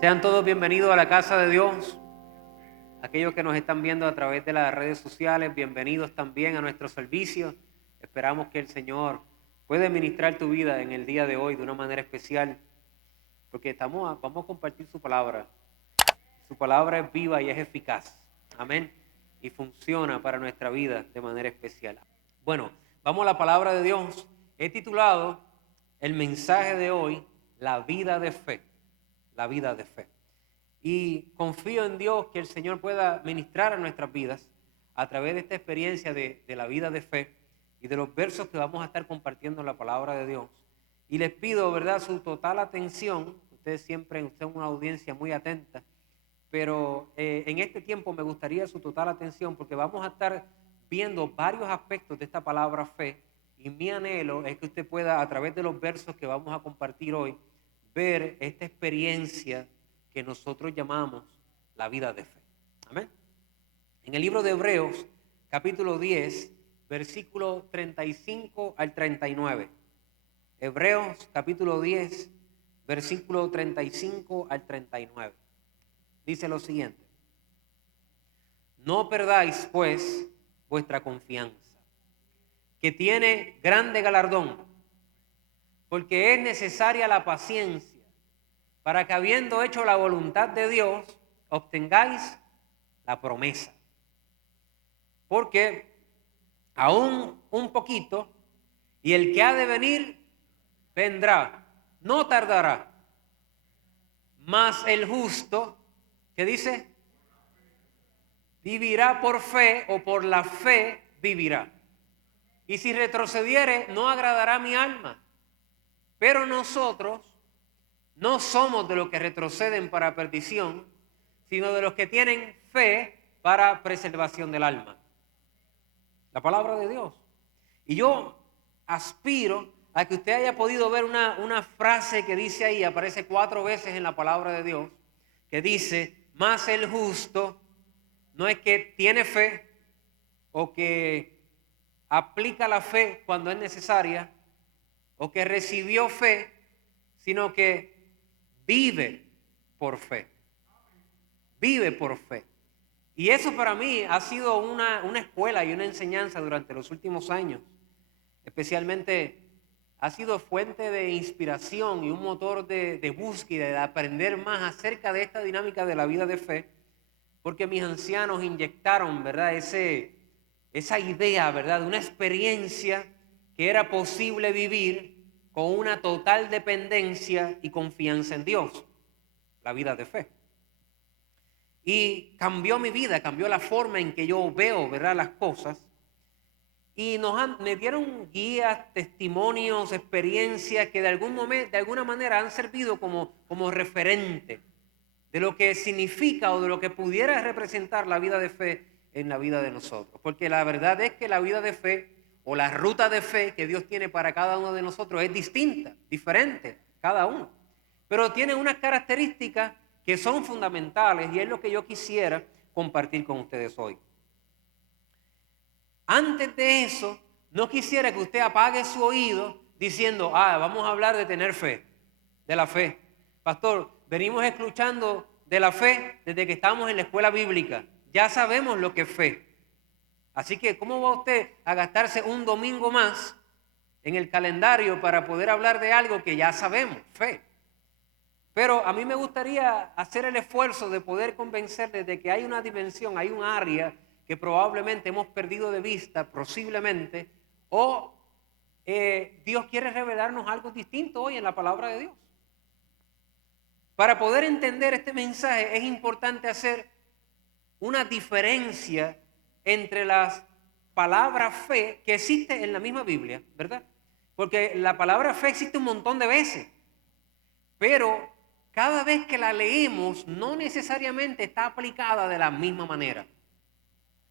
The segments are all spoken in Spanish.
Sean todos bienvenidos a la casa de Dios. Aquellos que nos están viendo a través de las redes sociales, bienvenidos también a nuestro servicio. Esperamos que el Señor pueda ministrar tu vida en el día de hoy de una manera especial, porque vamos a compartir su palabra. Su palabra es viva y es eficaz. Amén. Y funciona para nuestra vida de manera especial. Bueno, vamos a la palabra de Dios. He titulado el mensaje de hoy, la vida de fe. La vida de fe. Y confío en Dios que el Señor pueda ministrar a nuestras vidas a través de esta experiencia de la vida de fe y de los versos que vamos a estar compartiendo en la palabra de Dios. Y les pido, ¿verdad?, su total atención. Ustedes son una audiencia muy atenta, pero en este tiempo me gustaría su total atención porque vamos a estar viendo varios aspectos de esta palabra fe, y mi anhelo es que usted pueda, a través de los versos que vamos a compartir hoy, ver esta experiencia que nosotros llamamos la vida de fe. Amén. En el libro de Hebreos, capítulo 10, versículo 35 al 39. Hebreos, capítulo 10, versículo 35 al 39. Dice lo siguiente: no perdáis, pues, vuestra confianza, que tiene grande galardón, porque es necesaria la paciencia, para que, habiendo hecho la voluntad de Dios, obtengáis la promesa. Porque aún un poquito, y el que ha de venir vendrá, no tardará. Mas el justo, ¿qué dice? Vivirá por fe, o por la fe vivirá. Y si retrocediere, no agradará mi alma. Pero nosotros no somos de los que retroceden para perdición, sino de los que tienen fe para preservación del alma. La palabra de Dios. Y yo aspiro a que usted haya podido ver una frase que dice ahí, aparece 4 veces en la palabra de Dios, que dice: más el justo no es que tiene fe o que aplica la fe cuando es necesaria o que recibió fe, sino que vive por fe. Vive por fe. Y eso para mí ha sido una escuela y una enseñanza durante los últimos años. Especialmente ha sido fuente de inspiración y un motor de búsqueda, de aprender más acerca de esta dinámica de la vida de fe, porque mis ancianos inyectaron, ¿verdad?, esa idea, ¿verdad?, de una experiencia que era posible vivir con una total dependencia y confianza en Dios, la vida de fe. Y cambió mi vida, cambió la forma en que yo veo, ¿verdad?, las cosas. Y me dieron guías, testimonios, experiencias que de alguna manera han servido como referente de lo que significa o de lo que pudiera representar la vida de fe en la vida de nosotros. Porque la verdad es que la vida de fe o la ruta de fe que Dios tiene para cada uno de nosotros es distinta, diferente, cada uno. Pero tiene unas características que son fundamentales y es lo que yo quisiera compartir con ustedes hoy. Antes de eso, no quisiera que usted apague su oído diciendo: vamos a hablar de tener fe, de la fe. Pastor, venimos escuchando de la fe desde que estamos en la escuela bíblica. Ya sabemos lo que es fe. Así que, ¿cómo va usted a gastarse un domingo más en el calendario para poder hablar de algo que ya sabemos, fe? Pero a mí me gustaría hacer el esfuerzo de poder convencerles de que hay una dimensión, hay un área que probablemente hemos perdido de vista, posiblemente, o Dios quiere revelarnos algo distinto hoy en la palabra de Dios. Para poder entender este mensaje es importante hacer una diferencia entre las palabras fe que existe en la misma Biblia, ¿verdad? Porque la palabra fe existe un montón de veces, pero cada vez que la leemos no necesariamente está aplicada de la misma manera.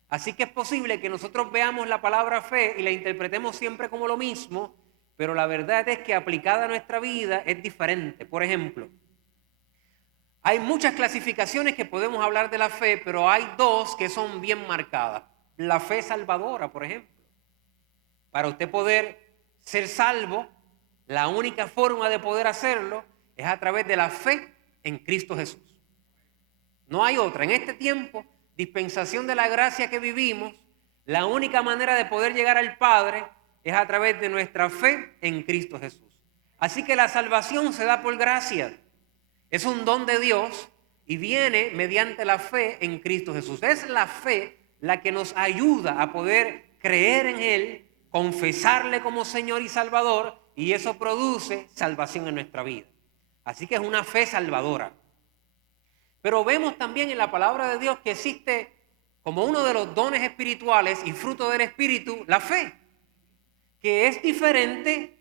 Así que es posible que nosotros veamos la palabra fe y la interpretemos siempre como lo mismo, pero la verdad es que aplicada a nuestra vida es diferente. Por ejemplo, hay muchas clasificaciones que podemos hablar de la fe, pero hay 2 que son bien marcadas. La fe salvadora, por ejemplo. Para usted poder ser salvo, la única forma de poder hacerlo es a través de la fe en Cristo Jesús. No hay otra. En este tiempo, dispensación de la gracia que vivimos, la única manera de poder llegar al Padre es a través de nuestra fe en Cristo Jesús. Así que la salvación se da por gracia. Es un don de Dios y viene mediante la fe en Cristo Jesús. Es la fe la que nos ayuda a poder creer en Él, confesarle como Señor y Salvador, y eso produce salvación en nuestra vida. Así que es una fe salvadora. Pero vemos también en la palabra de Dios que existe como uno de los dones espirituales y fruto del Espíritu, la fe, que es diferente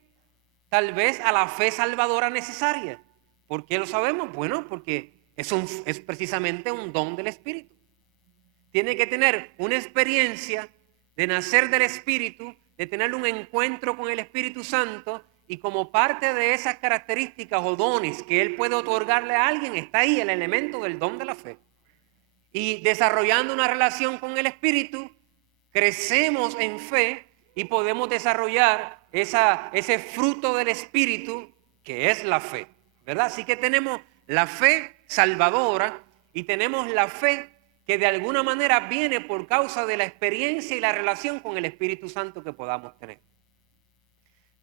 tal vez a la fe salvadora necesaria. ¿Por qué lo sabemos? Bueno, porque es precisamente un don del Espíritu. Tiene que tener una experiencia de nacer del Espíritu, de tener un encuentro con el Espíritu Santo, y como parte de esas características o dones que Él puede otorgarle a alguien, está ahí el elemento del don de la fe. Y desarrollando una relación con el Espíritu, crecemos en fe y podemos desarrollar ese fruto del Espíritu que es la fe, ¿verdad? Así que tenemos la fe salvadora y tenemos la fe que de alguna manera viene por causa de la experiencia y la relación con el Espíritu Santo que podamos tener.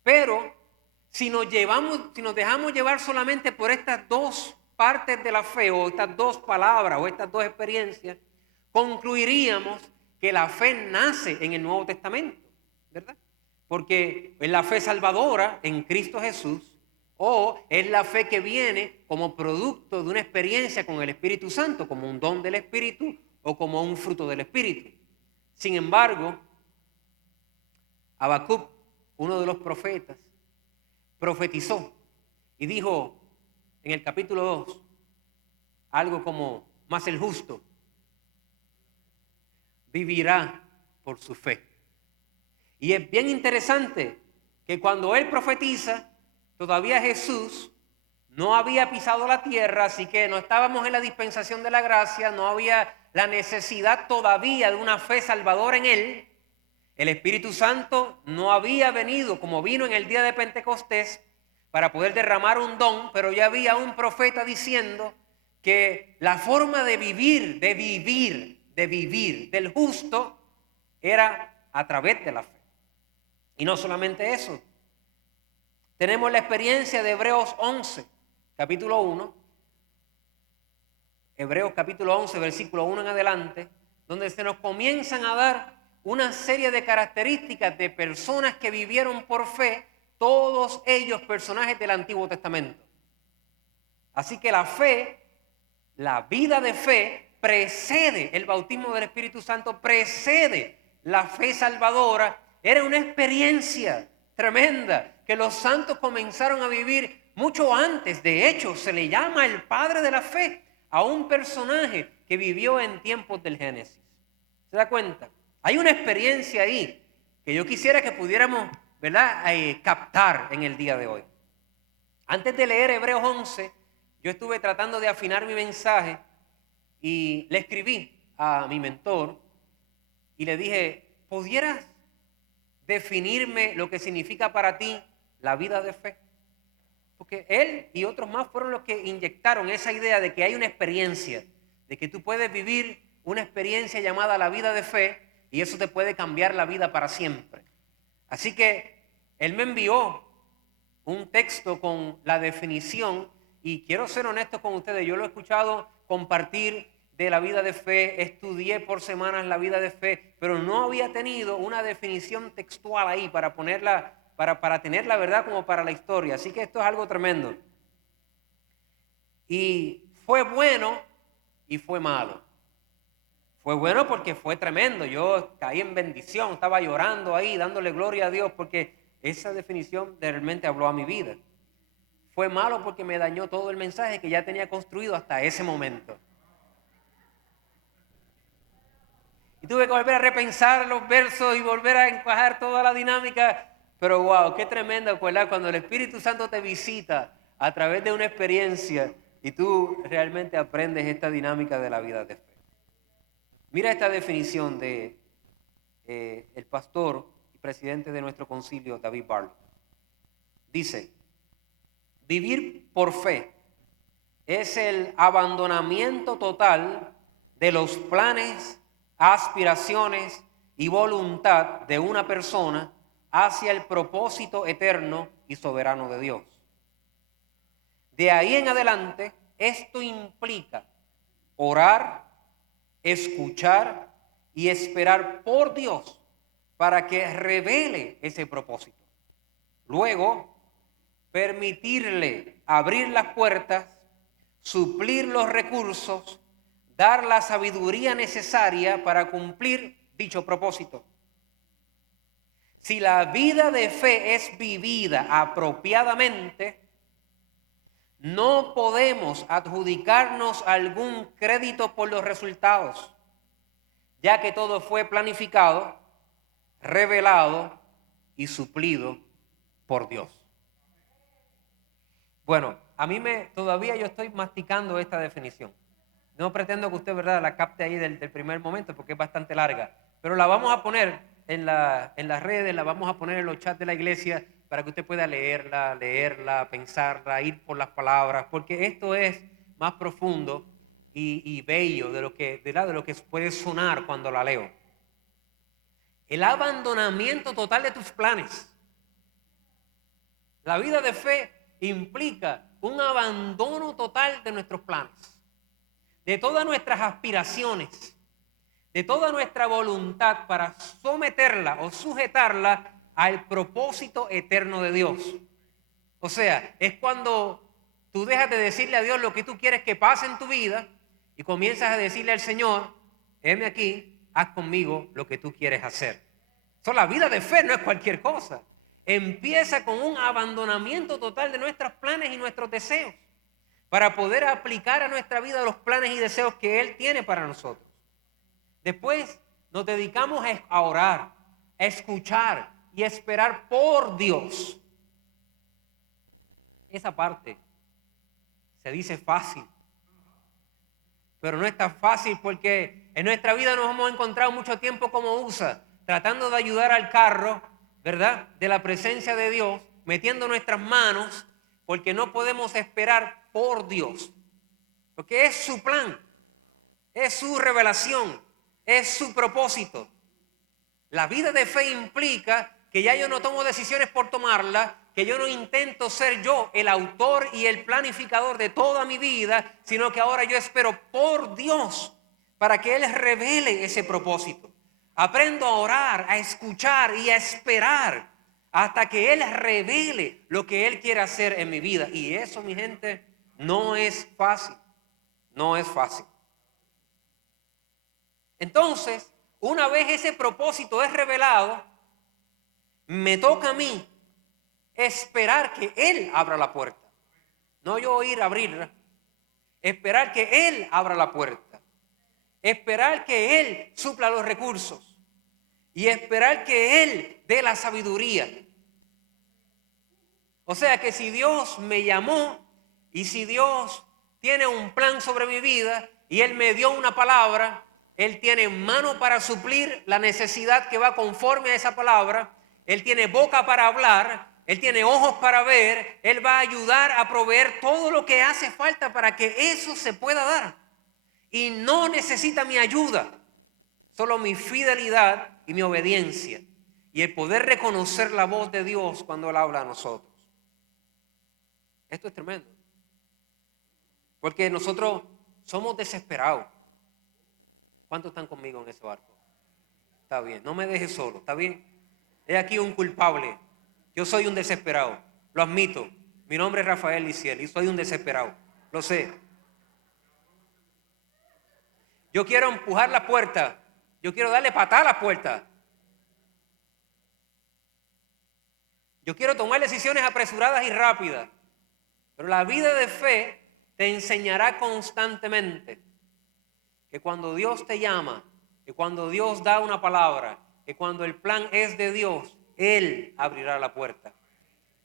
Pero si nos dejamos llevar solamente por estas dos partes de la fe, o estas dos palabras, o estas dos experiencias, concluiríamos que la fe nace en el Nuevo Testamento, ¿verdad? Porque es la fe salvadora en Cristo Jesús, o es la fe que viene como producto de una experiencia con el Espíritu Santo, como un don del Espíritu o como un fruto del Espíritu. Sin embargo, Habacuc, uno de los profetas, profetizó y dijo en el capítulo 2 algo como: mas el justo vivirá por su fe. Y es bien interesante que cuando él profetiza, todavía Jesús no había pisado la tierra, así que no estábamos en la dispensación de la gracia, no había la necesidad todavía de una fe salvadora en él. El Espíritu Santo no había venido como vino en el día de Pentecostés para poder derramar un don, pero ya había un profeta diciendo que la forma de vivir del justo era a través de la fe. Y no solamente eso, tenemos la experiencia de Hebreos 11, capítulo 1, Hebreos capítulo 11, versículo 1 en adelante, donde se nos comienzan a dar una serie de características de personas que vivieron por fe, todos ellos personajes del Antiguo Testamento. Así que la fe, la vida de fe, precede el bautismo del Espíritu Santo, precede la fe salvadora. Era una experiencia tremenda que los santos comenzaron a vivir mucho antes. De hecho, se le llama el padre de la fe a un personaje que vivió en tiempos del Génesis. ¿Se da cuenta? Hay una experiencia ahí que yo quisiera que pudiéramos, ¿verdad?, captar en el día de hoy. Antes de leer Hebreos 11, yo estuve tratando de afinar mi mensaje y le escribí a mi mentor y le dije: ¿pudieras definirme lo que significa para ti la vida de fe? Porque él y otros más fueron los que inyectaron esa idea de que hay una experiencia, de que tú puedes vivir una experiencia llamada la vida de fe y eso te puede cambiar la vida para siempre. Así que él me envió un texto con la definición y quiero ser honesto con ustedes, yo lo he escuchado compartir de la vida de fe, estudié por semanas la vida de fe, pero no había tenido una definición textual ahí para ponerla, para tener la verdad como para la historia. Así que esto es algo tremendo. Y fue bueno y fue malo. Fue bueno porque fue tremendo. Yo caí en bendición, estaba llorando ahí, dándole gloria a Dios porque esa definición realmente habló a mi vida. Fue malo porque me dañó todo el mensaje que ya tenía construido hasta ese momento. Y tuve que volver a repensar los versos y volver a encajar toda la dinámica. Pero wow, qué tremendo, ¿verdad? Cuando el Espíritu Santo te visita a través de una experiencia y tú realmente aprendes esta dinámica de la vida de fe. Mira esta definición de el pastor y presidente de nuestro concilio, David Barlow. Dice: vivir por fe es el abandonamiento total de los planes, aspiraciones y voluntad de una persona hacia el propósito eterno y soberano de Dios. De ahí en adelante, esto implica orar, escuchar y esperar por Dios para que revele ese propósito. Luego, permitirle abrir las puertas, suplir los recursos, dar la sabiduría necesaria para cumplir dicho propósito. Si la vida de fe es vivida apropiadamente, no podemos adjudicarnos algún crédito por los resultados, ya que todo fue planificado, revelado y suplido por Dios. Bueno, todavía yo estoy masticando esta definición. No pretendo que usted, ¿verdad?, la capte ahí del primer momento porque es bastante larga, pero la vamos a poner en las redes, la vamos a poner en los chats de la iglesia para que usted pueda leerla, pensarla, ir por las palabras, porque esto es más profundo y bello de lo que puede sonar cuando la leo. El abandonamiento total de tus planes. La vida de fe implica un abandono total de nuestros planes, de todas nuestras aspiraciones, de toda nuestra voluntad para someterla o sujetarla al propósito eterno de Dios. O sea, es cuando tú dejas de decirle a Dios lo que tú quieres que pase en tu vida y comienzas a decirle al Señor, heme aquí, haz conmigo lo que tú quieres hacer. La vida de fe no es cualquier cosa. Empieza con un abandonamiento total de nuestros planes y nuestros deseos para poder aplicar a nuestra vida los planes y deseos que Él tiene para nosotros. Después nos dedicamos a orar, a escuchar y a esperar por Dios. Esa parte se dice fácil, pero no es tan fácil porque en nuestra vida nos hemos encontrado mucho tiempo como USA, tratando de ayudar al carro, ¿verdad?, de la presencia de Dios, metiendo nuestras manos, porque no podemos esperar por Dios, porque es su plan, es su revelación, es su propósito. La vida de fe implica que ya yo no tomo decisiones por tomarlas, que yo no intento ser yo el autor y el planificador de toda mi vida, sino que ahora yo espero por Dios para que Él revele ese propósito. Aprendo a orar, a escuchar y a esperar hasta que Él revele lo que Él quiere hacer en mi vida. Y eso, mi gente, no es fácil. No es fácil. Entonces, una vez ese propósito es revelado, me toca a mí esperar que Él abra la puerta. No yo ir a abrirla. Esperar que Él abra la puerta. Esperar que Él supla los recursos. Y esperar que Él dé la sabiduría. O sea que si Dios me llamó y si Dios tiene un plan sobre mi vida y Él me dio una palabra, Él tiene mano para suplir la necesidad que va conforme a esa palabra. Él tiene boca para hablar. Él tiene ojos para ver. Él va a ayudar a proveer todo lo que hace falta para que eso se pueda dar. Y no necesita mi ayuda, solo mi fidelidad y mi obediencia. Y el poder reconocer la voz de Dios cuando Él habla a nosotros. Esto es tremendo. Porque nosotros somos desesperados. ¿Cuántos están conmigo en ese barco? Está bien, no me dejes solo, ¿está bien? He aquí un culpable. Yo soy un desesperado, lo admito. Mi nombre es Rafael Liciel y soy un desesperado, lo sé. Yo quiero empujar la puerta, yo quiero darle patada a la puerta. Yo quiero tomar decisiones apresuradas y rápidas. Pero la vida de fe te enseñará constantemente que cuando Dios te llama, que cuando Dios da una palabra, que cuando el plan es de Dios, Él abrirá la puerta.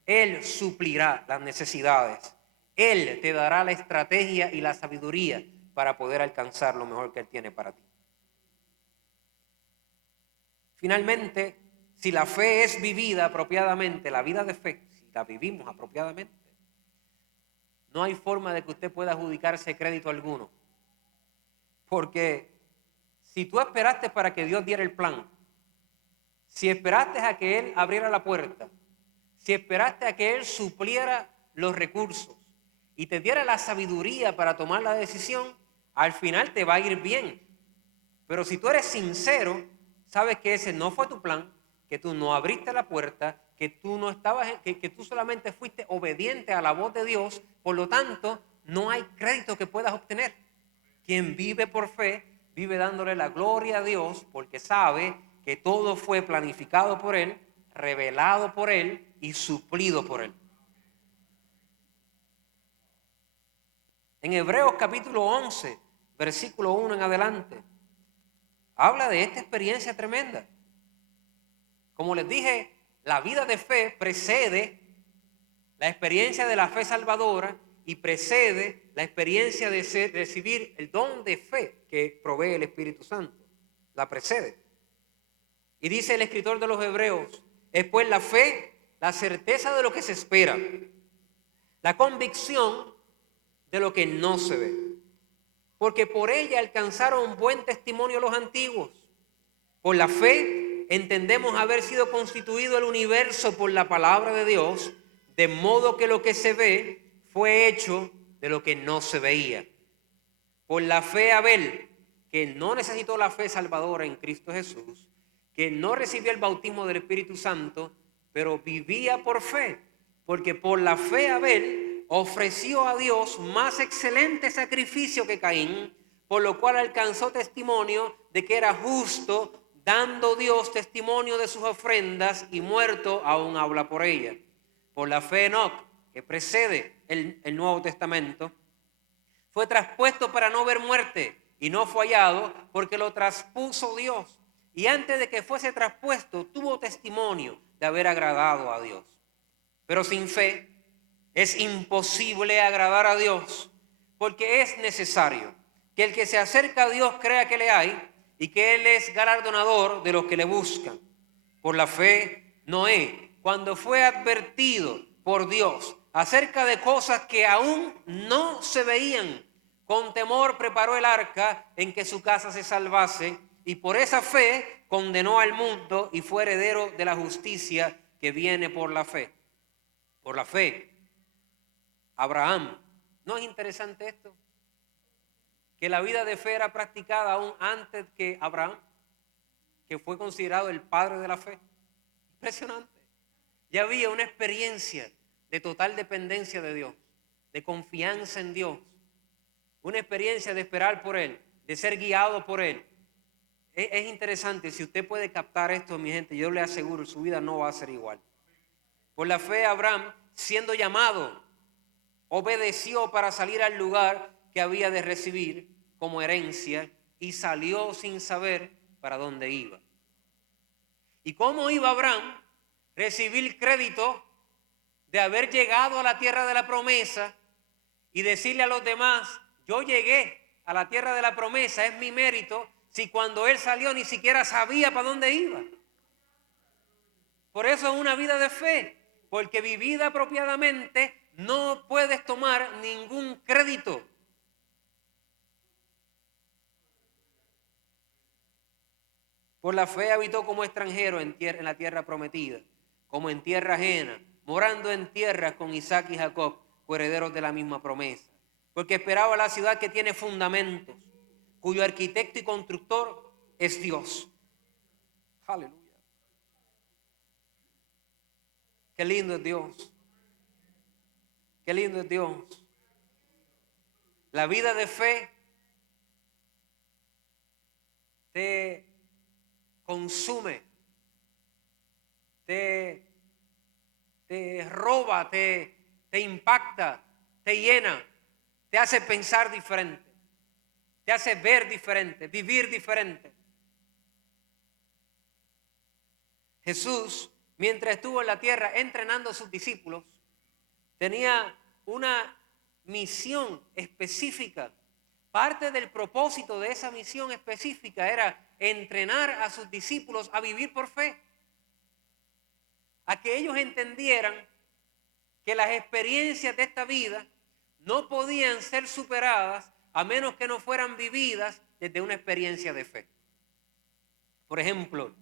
Él suplirá las necesidades. Él te dará la estrategia y la sabiduría para poder alcanzar lo mejor que Él tiene para ti. Finalmente, si la fe es vivida apropiadamente, la vida de fe, si la vivimos apropiadamente, no hay forma de que usted pueda adjudicarse crédito alguno. Porque si tú esperaste para que Dios diera el plan, si esperaste a que Él abriera la puerta, si esperaste a que Él supliera los recursos y te diera la sabiduría para tomar la decisión, al final te va a ir bien. Pero si tú eres sincero, sabes que ese no fue tu plan, que tú no abriste la puerta, que tú no estabas, que tú solamente fuiste obediente a la voz de Dios, por lo tanto, no hay crédito que puedas obtener. Quien vive por fe, vive dándole la gloria a Dios porque sabe que todo fue planificado por Él, revelado por Él y suplido por Él. En Hebreos capítulo 11, versículo 1 en adelante, habla de esta experiencia tremenda. Como les dije, la vida de fe precede la experiencia de la fe salvadora y precede la experiencia de recibir el don de fe que provee el Espíritu Santo. La precede. Y dice el escritor de los Hebreos, es pues la fe, la certeza de lo que se espera, la convicción de lo que no se ve. Porque por ella alcanzaron buen testimonio los antiguos. Por la fe entendemos haber sido constituido el universo por la palabra de Dios, de modo que lo que se ve fue hecho de lo que no se veía. Por la fe Abel, que no necesitó la fe salvadora en Cristo Jesús, que no recibió el bautismo del Espíritu Santo, pero vivía por fe, porque por la fe Abel ofreció a Dios más excelente sacrificio que Caín, por lo cual alcanzó testimonio de que era justo, dando Dios testimonio de sus ofrendas, y muerto aún habla por ella. Por la fe Enoc, que precede el Nuevo Testamento, fue traspuesto para no ver muerte y no fue hallado porque lo traspuso Dios. Y antes de que fuese traspuesto, tuvo testimonio de haber agradado a Dios. Pero sin fe es imposible agradar a Dios, porque es necesario que el que se acerca a Dios crea que le hay y que Él es galardonador de los que le buscan. Por la fe, Noé, cuando fue advertido por Dios acerca de cosas que aún no se veían, con temor preparó el arca en que su casa se salvase, y por esa fe condenó al mundo y fue heredero de la justicia que viene por la fe. Por la fe, Abraham. ¿No es interesante esto? Que la vida de fe era practicada aún antes que Abraham, que fue considerado el padre de la fe. Impresionante. Ya había una experiencia de total dependencia de Dios, de confianza en Dios, una experiencia de esperar por Él, de ser guiado por Él. Es interesante, si usted puede captar esto, mi gente, yo le aseguro, su vida no va a ser igual. Por la fe, Abraham, siendo llamado, obedeció para salir al lugar que había de recibir como herencia y salió sin saber para dónde iba. ¿Y cómo iba Abraham? Recibir crédito de haber llegado a la tierra de la promesa y decirle a los demás, yo llegué a la tierra de la promesa, es mi mérito, si cuando él salió ni siquiera sabía para dónde iba. Por eso es una vida de fe, porque vivida apropiadamente no puedes tomar ningún crédito. Por la fe habitó como extranjero en la tierra prometida, como en tierra ajena, morando en tierras con Isaac y Jacob, coherederos de la misma promesa. Porque esperaba la ciudad que tiene fundamentos, cuyo arquitecto y constructor es Dios. Aleluya. Qué lindo es Dios. Qué lindo es Dios. La vida de fe te consume, te roba, te impacta, te llena, te hace pensar diferente, te hace ver diferente, vivir diferente. Jesús, mientras estuvo en la tierra entrenando a sus discípulos, tenía una misión específica. Parte del propósito de esa misión específica era entrenar a sus discípulos a vivir por fe, a que ellos entendieran que las experiencias de esta vida no podían ser superadas a menos que no fueran vividas desde una experiencia de fe. Por ejemplo,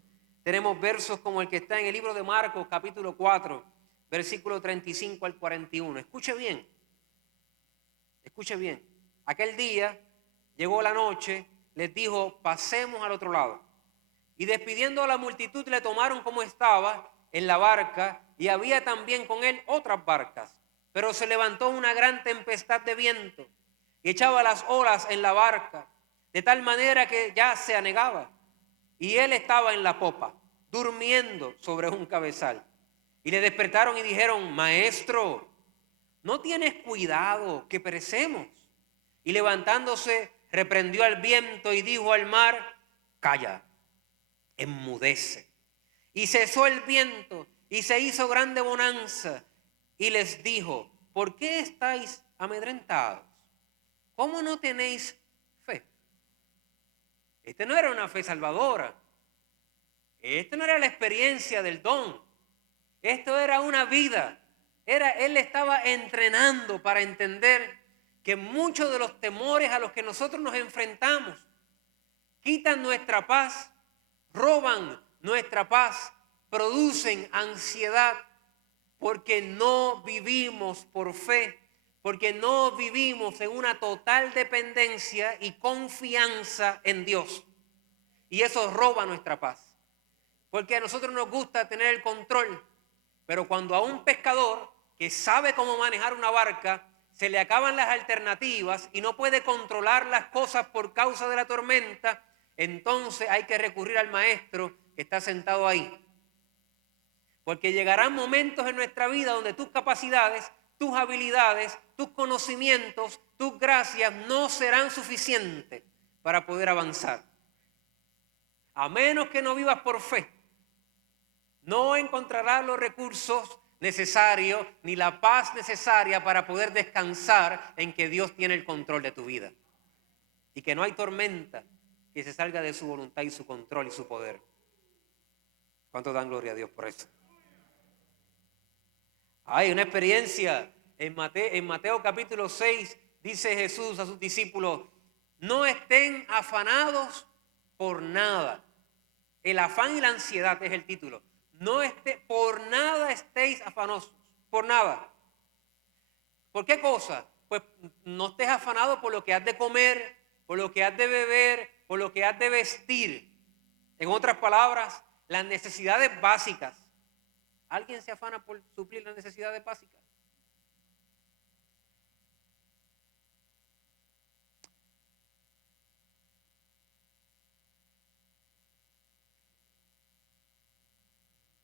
tenemos versos como el que está en el libro de Marcos, capítulo 4, versículo 35 al 41. Escuche bien. Aquel día llegó la noche, les dijo, pasemos al otro lado. Y despidiendo a la multitud le tomaron como estaba en la barca, y había también con él otras barcas. Pero se levantó una gran tempestad de viento y echaba las olas en la barca, de tal manera que ya se anegaba. Y él estaba en la popa, durmiendo sobre un cabezal. Y le despertaron y dijeron, Maestro, ¿no tienes cuidado que perecemos? Y levantándose, reprendió al viento y dijo al mar, calla, enmudece. Y cesó el viento y se hizo grande bonanza. Y les dijo, ¿por qué estáis amedrentados? ¿Cómo no tenéis fe? Esta no era una fe salvadora. Esta no era la experiencia del don. Esto era una vida. Él estaba entrenando para entender que muchos de los temores a los que nosotros nos enfrentamos quitan nuestra paz, roban nuestra paz, producen ansiedad, porque no vivimos por fe, porque no vivimos en una total dependencia y confianza en Dios. Y eso roba nuestra paz, porque a nosotros nos gusta tener el control, pero cuando a un pescador que sabe cómo manejar una barca se le acaban las alternativas y no puede controlar las cosas por causa de la tormenta, entonces hay que recurrir al maestro que está sentado ahí. Porque llegarán momentos en nuestra vida donde tus capacidades, tus habilidades, tus conocimientos, tus gracias no serán suficientes para poder avanzar. A menos que no vivas por fe, no encontrarás los recursos necesarios ni la paz necesaria para poder descansar en que Dios tiene el control de tu vida y que no hay tormenta que se salga de su voluntad y su control y su poder. ¿Cuántos dan gloria a Dios por eso? Hay una experiencia en Mateo capítulo 6, dice Jesús a sus discípulos, no estén afanados por nada. El afán y la ansiedad es el título. Por nada estéis afanosos, por nada. ¿Por qué cosa? Pues no estés afanado por lo que has de comer, por lo que has de beber, por lo que has de vestir. En otras palabras, las necesidades básicas. ¿Alguien se afana por suplir las necesidades básicas?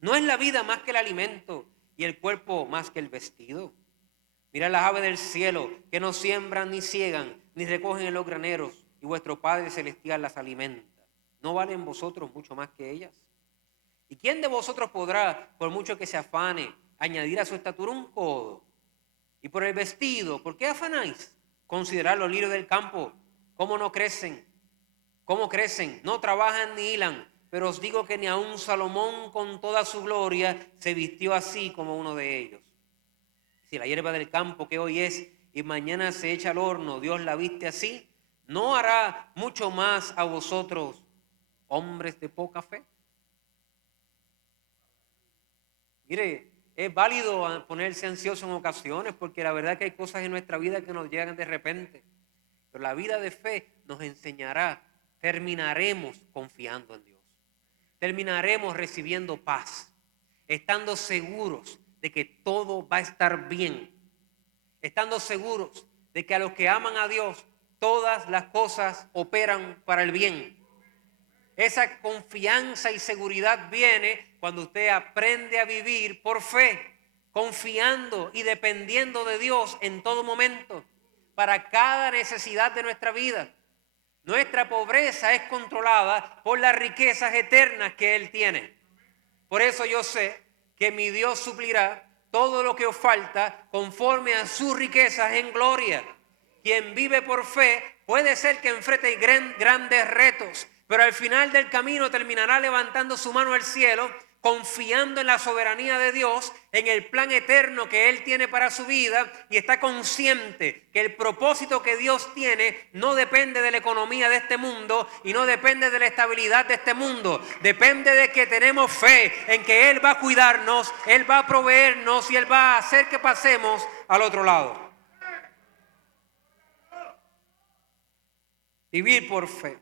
¿No es la vida más que el alimento y el cuerpo más que el vestido? Mira las aves del cielo, que no siembran ni ciegan, ni recogen en los graneros, y vuestro Padre Celestial las alimenta. ¿No valen vosotros mucho más que ellas? ¿Y quién de vosotros podrá, por mucho que se afane, añadir a su estatura un codo? Y por el vestido, ¿por qué afanáis? Considerad los lirios del campo, cómo no crecen, cómo crecen, no trabajan ni hilan. Pero os digo que ni aun Salomón con toda su gloria se vistió así como uno de ellos. Si la hierba del campo que hoy es y mañana se echa al horno, Dios la viste así, ¿no hará mucho más a vosotros, hombres de poca fe? Mire, es válido ponerse ansioso en ocasiones porque la verdad que hay cosas en nuestra vida que nos llegan de repente. Pero la vida de fe nos enseñará, terminaremos confiando en Dios. Terminaremos recibiendo paz, estando seguros de que todo va a estar bien, estando seguros de que a los que aman a Dios, todas las cosas operan para el bien. Esa confianza y seguridad viene cuando usted aprende a vivir por fe, confiando y dependiendo de Dios en todo momento, para cada necesidad de nuestra vida. Nuestra pobreza es controlada por las riquezas eternas que Él tiene. Por eso yo sé que mi Dios suplirá todo lo que os falta conforme a sus riquezas en gloria. Quien vive por fe puede ser que enfrente grandes retos, pero al final del camino terminará levantando su mano al cielo confiando en la soberanía de Dios, en el plan eterno que Él tiene para su vida, y está consciente que el propósito que Dios tiene no depende de la economía de este mundo y no depende de la estabilidad de este mundo. Depende de que tenemos fe en que Él va a cuidarnos, Él va a proveernos y Él va a hacer que pasemos al otro lado. Vivir por fe.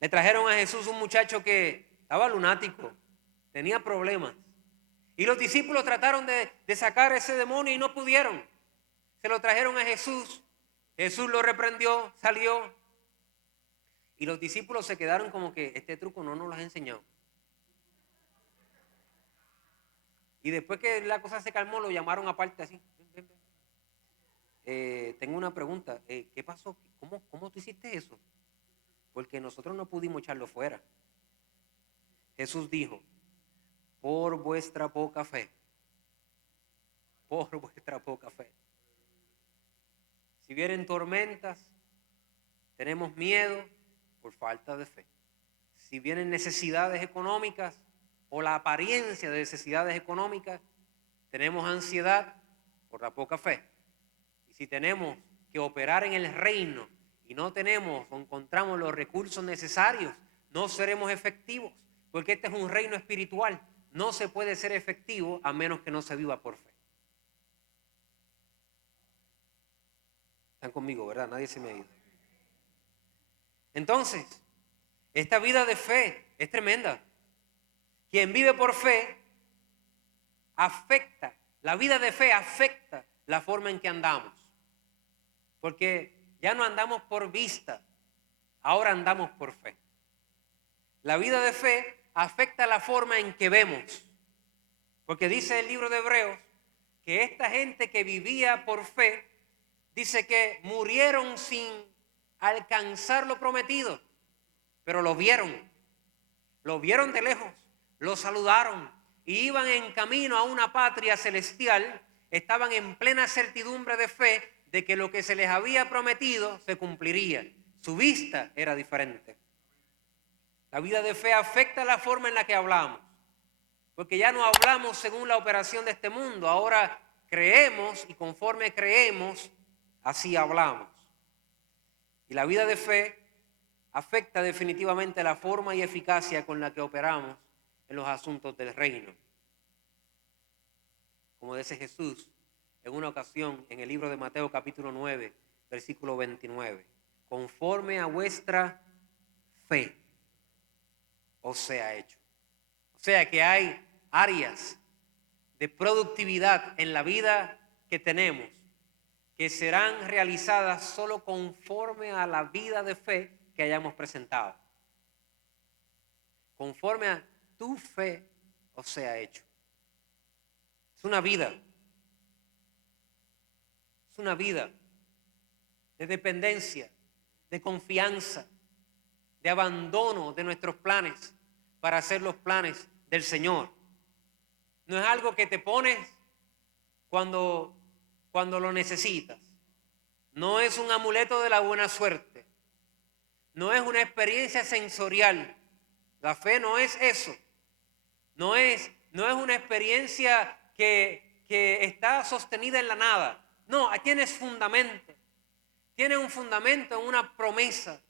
Le trajeron a Jesús un muchacho que estaba lunático, tenía problemas. Y los discípulos trataron de sacar ese demonio y no pudieron. Se lo trajeron a Jesús. Jesús lo reprendió, salió. Y los discípulos se quedaron como que este truco no nos lo has enseñado. Y después que la cosa se calmó, lo llamaron aparte así. Ven. Tengo una pregunta. ¿Qué pasó? ¿Cómo tú hiciste eso? Porque nosotros no pudimos echarlo fuera. Jesús dijo, por vuestra poca fe. Por vuestra poca fe. Si vienen tormentas, tenemos miedo por falta de fe. Si vienen necesidades económicas o la apariencia de necesidades económicas, tenemos ansiedad por la poca fe. Y si tenemos que operar en el reino y no tenemos o encontramos los recursos necesarios, no seremos efectivos, porque este es un reino espiritual. No se puede ser efectivo a menos que no se viva por fe. Están conmigo, ¿verdad? Nadie se me ha ido. Entonces, esta vida de fe es tremenda. Quien vive por fe afecta, la vida de fe afecta la forma en que andamos. Porque ya no andamos por vista, ahora andamos por fe. La vida de fe afecta la forma en que vemos. Porque dice el libro de Hebreos que esta gente que vivía por fe, dice que murieron sin alcanzar lo prometido, pero lo vieron de lejos, lo saludaron y iban en camino a una patria celestial, estaban en plena certidumbre de fe de que lo que se les había prometido se cumpliría. Su vista era diferente. La vida de fe afecta la forma en la que hablamos, porque ya no hablamos según la operación de este mundo, ahora creemos y conforme creemos, así hablamos. Y la vida de fe afecta definitivamente la forma y eficacia con la que operamos en los asuntos del reino. Como dice Jesús en una ocasión en el libro de Mateo capítulo 9, versículo 29. Conforme a vuestra fe os sea hecho. O sea que hay áreas de productividad en la vida que tenemos que serán realizadas solo conforme a la vida de fe que hayamos presentado. Conforme a tu fe os sea hecho. Es una vida de dependencia, de confianza, de abandono de nuestros planes para hacer los planes del Señor. No es algo que te pones cuando lo necesitas. No es un amuleto de la buena suerte. No es una experiencia sensorial. La fe no es eso. No es una experiencia que está sostenida en la nada. No, tienes fundamento. Tiene un fundamento en una promesa,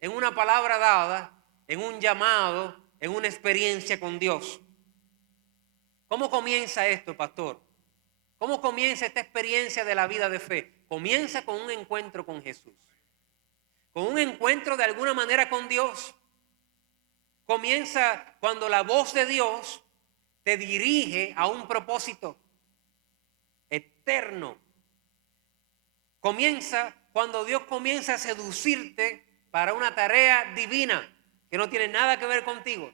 en una palabra dada, en un llamado, en una experiencia con Dios. ¿Cómo comienza esto, pastor? ¿Cómo comienza esta experiencia de la vida de fe? Comienza con un encuentro con Jesús. Con un encuentro de alguna manera con Dios. Comienza cuando la voz de Dios te dirige a un propósito eterno. Comienza cuando Dios comienza a seducirte para una tarea divina que no tiene nada que ver contigo.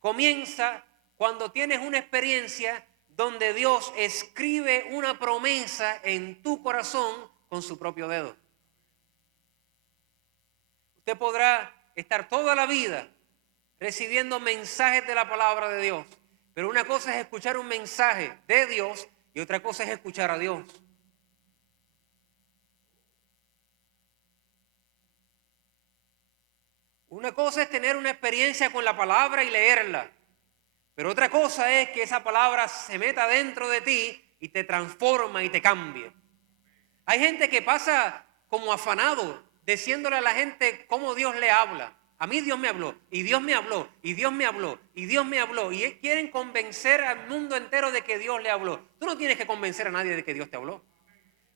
Comienza cuando tienes una experiencia donde Dios escribe una promesa en tu corazón con su propio dedo. Usted podrá estar toda la vida recibiendo mensajes de la palabra de Dios, pero una cosa es escuchar un mensaje de Dios y otra cosa es escuchar a Dios. Una cosa es tener una experiencia con la palabra y leerla, Pero otra cosa es que esa palabra se meta dentro de ti y te transforma y te cambie. Hay gente que pasa como afanado, diciéndole a la gente cómo Dios le habla. A mí Dios me habló, y Dios me habló, y Dios me habló, y Dios me habló. Y quieren convencer al mundo entero de que Dios le habló. Tú no tienes que convencer a nadie de que Dios te habló.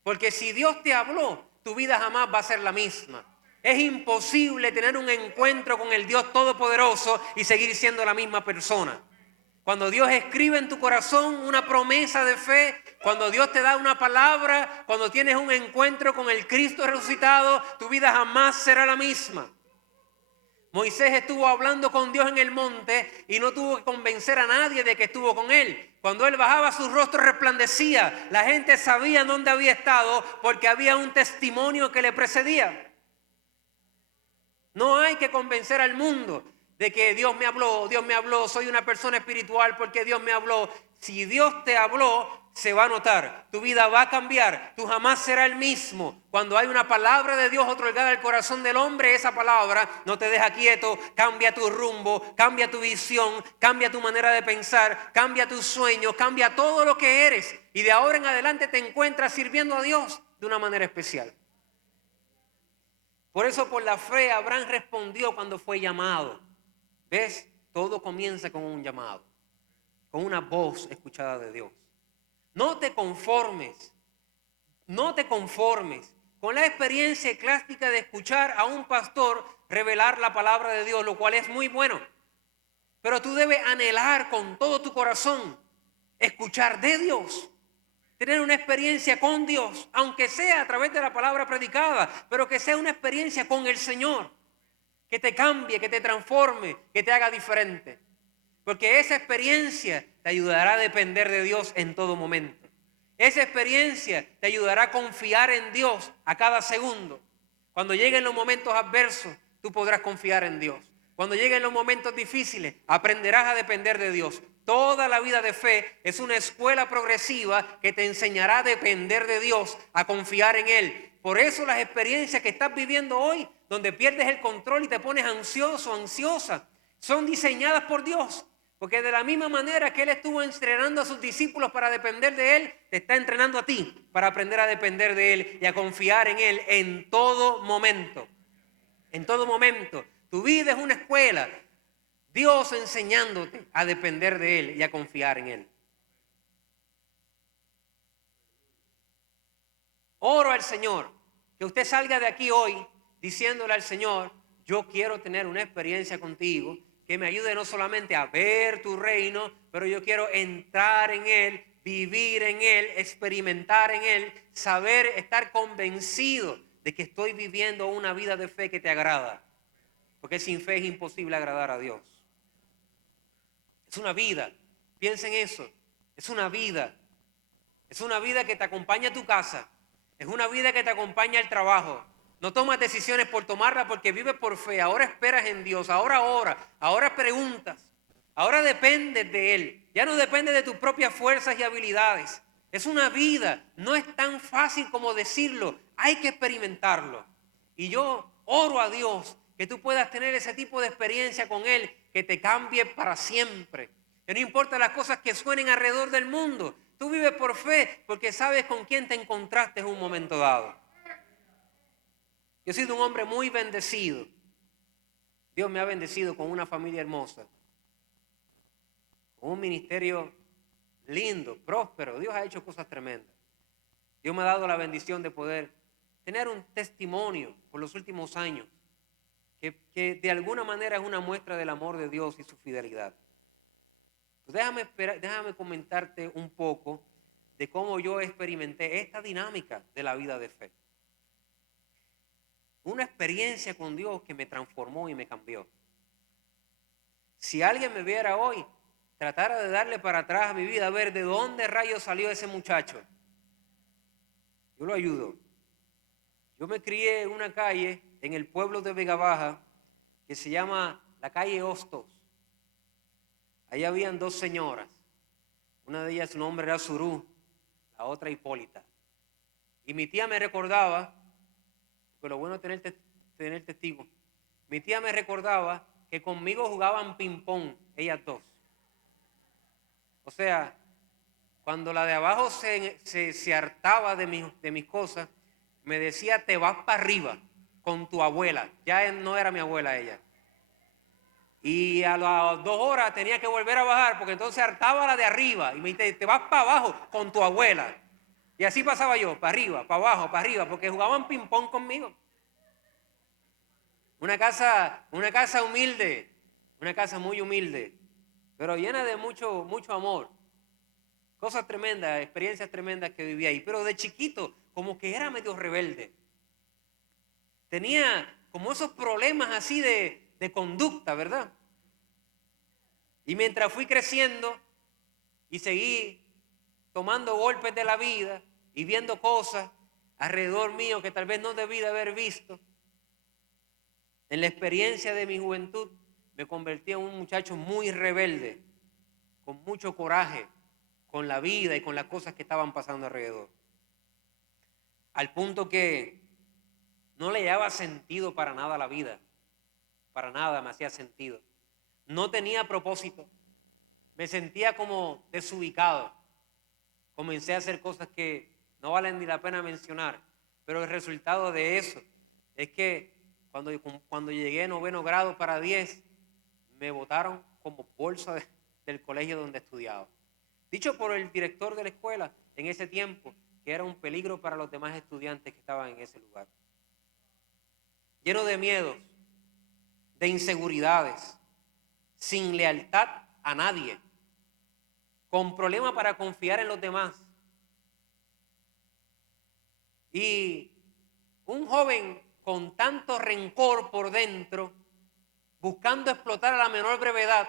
Porque si Dios te habló, tu vida jamás va a ser la misma. Es imposible tener un encuentro con el Dios Todopoderoso y seguir siendo la misma persona. Cuando Dios escribe en tu corazón una promesa de fe, cuando Dios te da una palabra, cuando tienes un encuentro con el Cristo resucitado, tu vida jamás será la misma. Moisés estuvo hablando con Dios en el monte y no tuvo que convencer a nadie de que estuvo con él. Cuando él bajaba, su rostro resplandecía. La gente sabía dónde había estado porque había un testimonio que le precedía. No hay que convencer al mundo de que Dios me habló, soy una persona espiritual porque Dios me habló. Si Dios te habló, se va a notar, tu vida va a cambiar, tú jamás serás el mismo. Cuando hay una palabra de Dios otorgada al corazón del hombre, esa palabra no te deja quieto, cambia tu rumbo, cambia tu visión, cambia tu manera de pensar, cambia tus sueños, cambia todo lo que eres. Y de ahora en adelante te encuentras sirviendo a Dios de una manera especial. Por eso por la fe Abraham respondió cuando fue llamado. ¿Ves? Todo comienza con un llamado, con una voz escuchada de Dios. No te conformes con la experiencia clásica de escuchar a un pastor revelar la palabra de Dios, lo cual es muy bueno. Pero tú debes anhelar con todo tu corazón escuchar de Dios, tener una experiencia con Dios, aunque sea a través de la palabra predicada, pero que sea una experiencia con el Señor, que te cambie, que te transforme, que te haga diferente. Porque esa experiencia te ayudará a depender de Dios en todo momento. Esa experiencia te ayudará a confiar en Dios a cada segundo. Cuando lleguen los momentos adversos, tú podrás confiar en Dios. Cuando lleguen los momentos difíciles, aprenderás a depender de Dios. Toda la vida de fe es una escuela progresiva que te enseñará a depender de Dios, a confiar en Él. Por eso las experiencias que estás viviendo hoy, donde pierdes el control y te pones ansioso, ansiosa, son diseñadas por Dios. Porque de la misma manera que Él estuvo entrenando a sus discípulos para depender de Él, te está entrenando a ti para aprender a depender de Él y a confiar en Él en todo momento. En todo momento. Tu vida es una escuela. Dios enseñándote a depender de Él y a confiar en Él. Oro al Señor que usted salga de aquí hoy diciéndole al Señor, yo quiero tener una experiencia contigo que me ayude no solamente a ver tu reino, pero yo quiero entrar en Él, vivir en Él, experimentar en Él, saber, estar convencido de que estoy viviendo una vida de fe que te agrada. Porque sin fe es imposible agradar a Dios. Es una vida, piensa en eso, es una vida que te acompaña a tu casa, es una vida que te acompaña al trabajo. No tomas decisiones por tomarlas porque vives por fe. Ahora esperas en Dios, ahora preguntas, ahora dependes de Él. Ya no dependes de tus propias fuerzas y habilidades. Es una vida, no es tan fácil como decirlo, hay que experimentarlo. Y yo oro a Dios que tú puedas tener ese tipo de experiencia con Él, que te cambie para siempre. Que no importa las cosas que suenen alrededor del mundo, tú vives por fe porque sabes con quién te encontraste en un momento dado. Yo he sido un hombre muy bendecido. Dios me ha bendecido con una familia hermosa, con un ministerio lindo, próspero. Dios ha hecho cosas tremendas. Dios me ha dado la bendición de poder tener un testimonio por los últimos años que de alguna manera es una muestra del amor de Dios y su fidelidad. Pues déjame comentarte un poco de cómo yo experimenté esta dinámica de la vida de fe. Una experiencia con Dios que me transformó y me cambió. Si alguien me viera hoy, tratara de darle para atrás a mi vida, a ver de dónde rayos salió ese muchacho, yo lo ayudo. Yo me crié en una calle en el pueblo de Vega Baja que se llama la calle Hostos. Ahí habían dos señoras. Una de ellas su nombre era Surú, la otra Hipólita. Y mi tía me recordaba, porque lo bueno es tener testigos, mi tía me recordaba que conmigo jugaban ping-pong, ellas dos. O sea, cuando la de abajo se hartaba de mis cosas, me decía, te vas para arriba con tu abuela. Ya no era mi abuela ella. Y a las 2 horas tenía que volver a bajar porque entonces hartaba la de arriba. Y me dice, te vas para abajo con tu abuela. Y así pasaba yo, para arriba, para abajo, para arriba, porque jugaban ping-pong conmigo. Una casa humilde, una casa muy humilde, pero llena de mucho, mucho amor. Cosas tremendas, experiencias tremendas que viví ahí. Pero de chiquito, como que era medio rebelde. Tenía como esos problemas así de conducta, ¿verdad? Y mientras fui creciendo y seguí tomando golpes de la vida y viendo cosas alrededor mío que tal vez no debí de haber visto, en la experiencia de mi juventud me convertí en un muchacho muy rebelde, con mucho coraje, con la vida y con las cosas que estaban pasando alrededor. Al punto que no le hallaba sentido para nada a la vida, para nada me hacía sentido. No tenía propósito, me sentía como desubicado. Comencé a hacer cosas que no valen ni la pena mencionar, pero el resultado de eso es que cuando llegué a 9º grado para 10, me botaron como bolsa del colegio donde estudiaba. Dicho por el director de la escuela en ese tiempo, que era un peligro para los demás estudiantes que estaban en ese lugar. Lleno de miedos, de inseguridades, sin lealtad a nadie, con problemas para confiar en los demás. Y un joven con tanto rencor por dentro, buscando explotar a la menor brevedad,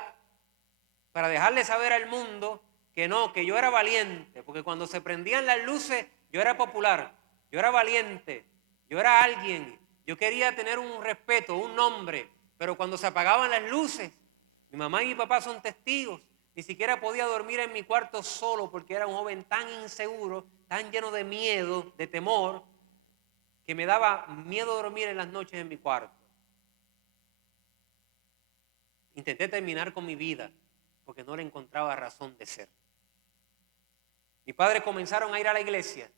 para dejarle saber al mundo que no, que yo era valiente, porque cuando se prendían las luces, yo era popular, yo era valiente, yo era alguien, yo quería tener un respeto, un nombre, pero cuando se apagaban las luces, mi mamá y mi papá son testigos, ni siquiera podía dormir en mi cuarto solo porque era un joven tan inseguro, tan lleno de miedo, de temor, que me daba miedo dormir en las noches en mi cuarto. Intenté terminar con mi vida porque no le encontraba razón de ser. Mis padres comenzaron a ir a la iglesia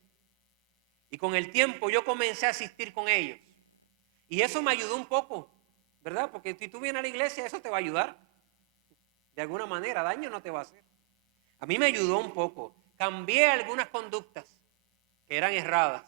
y con el tiempo yo comencé a asistir con ellos. Y eso me ayudó un poco, ¿verdad? Porque si tú vienes a la iglesia, eso te va a ayudar. De alguna manera, daño no te va a hacer. A mí me ayudó un poco. Cambié algunas conductas que eran erradas.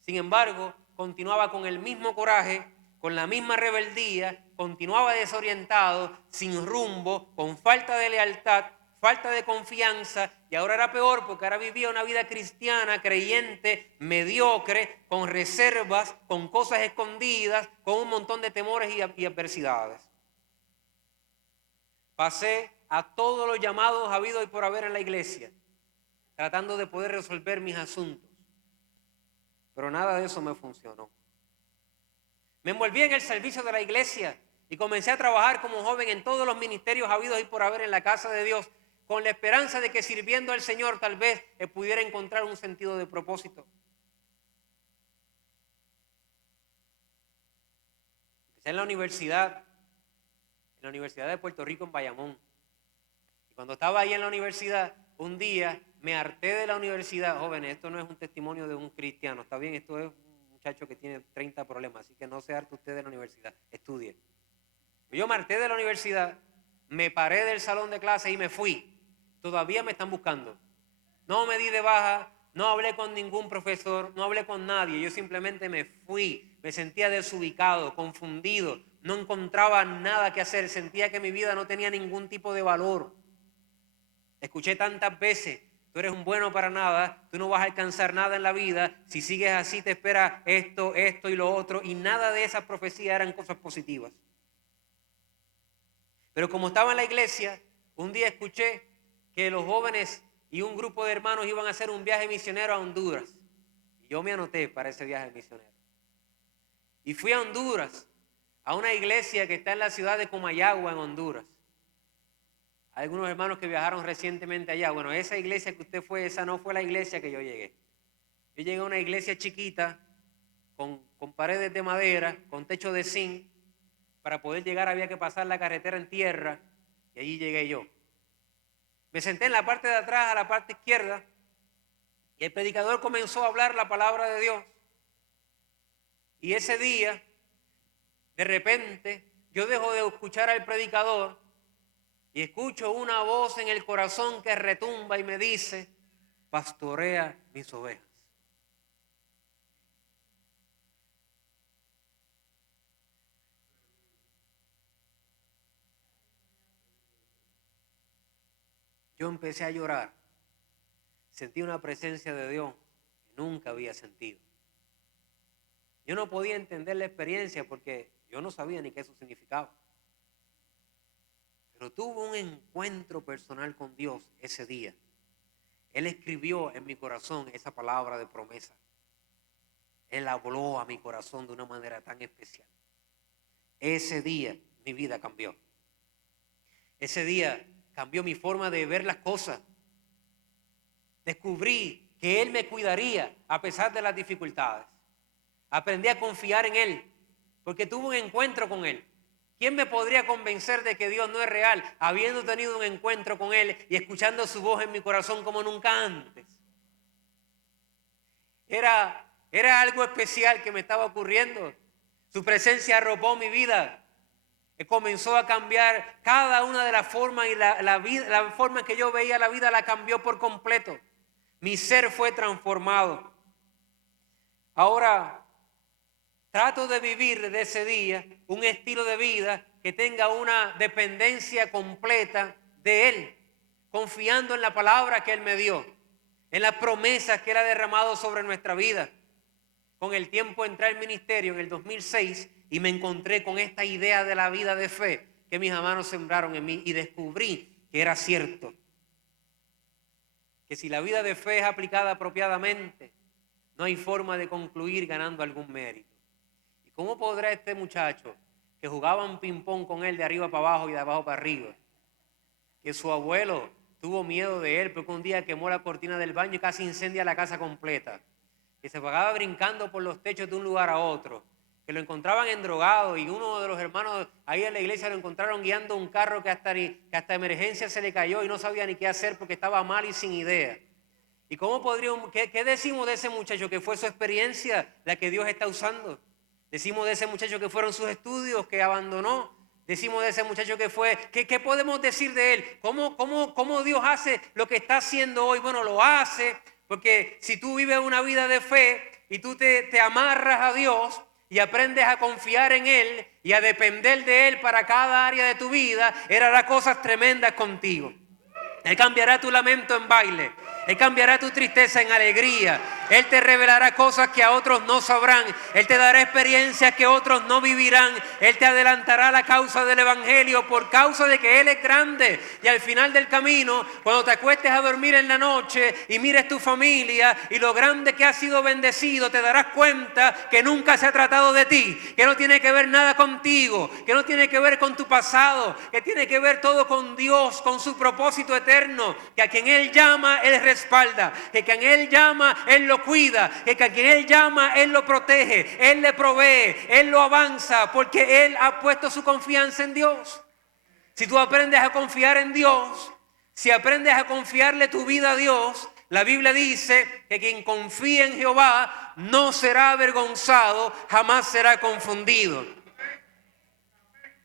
Sin embargo, continuaba con el mismo coraje, con la misma rebeldía, continuaba desorientado, sin rumbo, con falta de lealtad, falta de confianza, y ahora era peor porque ahora vivía una vida cristiana, creyente, mediocre, con reservas, con cosas escondidas, con un montón de temores y adversidades. Pasé a todos los llamados habidos y por haber en la iglesia, tratando de poder resolver mis asuntos. Pero nada de eso me funcionó. Me envolví en el servicio de la iglesia y comencé a trabajar como joven en todos los ministerios habidos y por haber en la casa de Dios, con la esperanza de que sirviendo al Señor tal vez pudiera encontrar un sentido de propósito. Empecé en la Universidad de Puerto Rico en Bayamón. Y cuando estaba ahí en la universidad, un día me harté de la universidad. Jóvenes, esto no es un testimonio de un cristiano, está bien, esto es un muchacho que tiene 30 problemas, así que no se harte usted de la universidad, estudie. Yo me harté de la universidad, me paré del salón de clase y me fui. Todavía me están buscando. No me di de baja, no hablé con ningún profesor, no hablé con nadie. Yo simplemente me fui, me sentía desubicado, confundido, no encontraba nada que hacer, sentía que mi vida no tenía ningún tipo de valor. Escuché tantas veces, tú eres un bueno para nada, tú no vas a alcanzar nada en la vida, si sigues así te espera esto, esto y lo otro, y nada de esas profecías eran cosas positivas. Pero como estaba en la iglesia, un día escuché que los jóvenes y un grupo de hermanos iban a hacer un viaje misionero a Honduras. Y yo me anoté para ese viaje misionero. Y fui a Honduras, a una iglesia que está en la ciudad de Comayagua, en Honduras. Hay algunos hermanos que viajaron recientemente allá. Bueno, esa iglesia que usted fue, esa no fue la iglesia que yo llegué. Yo llegué a una iglesia chiquita, con paredes de madera, con techo de zinc. Para poder llegar había que pasar la carretera en tierra y allí llegué yo. Me senté en la parte de atrás, a la parte izquierda, y el predicador comenzó a hablar la palabra de Dios. Y ese día, de repente, yo dejo de escuchar al predicador y escucho una voz en el corazón que retumba y me dice: pastorea mis ovejas. Yo empecé a llorar. Sentí una presencia de Dios que nunca había sentido. Yo no podía entender la experiencia porque yo no sabía ni qué eso significaba. Pero tuve un encuentro personal con Dios ese día. Él escribió en mi corazón esa palabra de promesa. Él habló a mi corazón de una manera tan especial. Ese día mi vida cambió. Ese día cambió mi forma de ver las cosas. Descubrí que Él me cuidaría a pesar de las dificultades. Aprendí a confiar en Él porque tuve un encuentro con Él. ¿Quién me podría convencer de que Dios no es real habiendo tenido un encuentro con Él y escuchando su voz en mi corazón como nunca antes? Era algo especial que me estaba ocurriendo. Su presencia arropó mi vida. Comenzó a cambiar cada una de las formas y la forma en que yo veía la vida la cambió por completo. Mi ser fue transformado. Ahora trato de vivir desde ese día un estilo de vida que tenga una dependencia completa de Él, confiando en la palabra que Él me dio, en las promesas que Él ha derramado sobre nuestra vida. Con el tiempo entré al ministerio en el 2006 y me encontré con esta idea de la vida de fe que mis hermanos sembraron en mí y descubrí que era cierto. Que si la vida de fe es aplicada apropiadamente, no hay forma de concluir ganando algún mérito. ¿Y cómo podrá este muchacho que jugaban ping-pong con él de arriba para abajo y de abajo para arriba, que su abuelo tuvo miedo de él porque un día quemó la cortina del baño y casi incendia la casa completa, que se pagaba brincando por los techos de un lugar a otro, que lo encontraban endrogado y uno de los hermanos ahí en la iglesia lo encontraron guiando un carro que hasta emergencia se le cayó y no sabía ni qué hacer porque estaba mal y sin idea? ¿Y cómo podríamos, qué decimos de ese muchacho que fue su experiencia la que Dios está usando? Decimos de ese muchacho que fueron sus estudios, que abandonó. Decimos de ese muchacho que fue, ¿qué podemos decir de él? ¿Cómo Dios hace lo que está haciendo hoy? Bueno, lo hace porque si tú vives una vida de fe y tú te amarras a Dios y aprendes a confiar en Él y a depender de Él para cada área de tu vida, Él hará cosas tremendas contigo. Él cambiará tu lamento en baile. Él cambiará tu tristeza en alegría. Él te revelará cosas que a otros no sabrán. Él te dará experiencias que otros no vivirán. Él te adelantará la causa del evangelio por causa de que Él es grande. Y al final del camino, cuando te acuestes a dormir en la noche y mires tu familia y lo grande que has sido bendecido, te darás cuenta que nunca se ha tratado de ti, que no tiene que ver nada contigo, que no tiene que ver con tu pasado, que tiene que ver todo con Dios, con su propósito eterno, que a quien Él llama, Él respalda, que a quien Él llama, Él lo cuida, que a quien Él llama, Él lo protege, Él le provee, Él lo avanza, porque Él ha puesto su confianza en Dios. Si tú aprendes a confiar en Dios, si aprendes a confiarle tu vida a Dios, la Biblia dice que quien confía en Jehová no será avergonzado, jamás será confundido.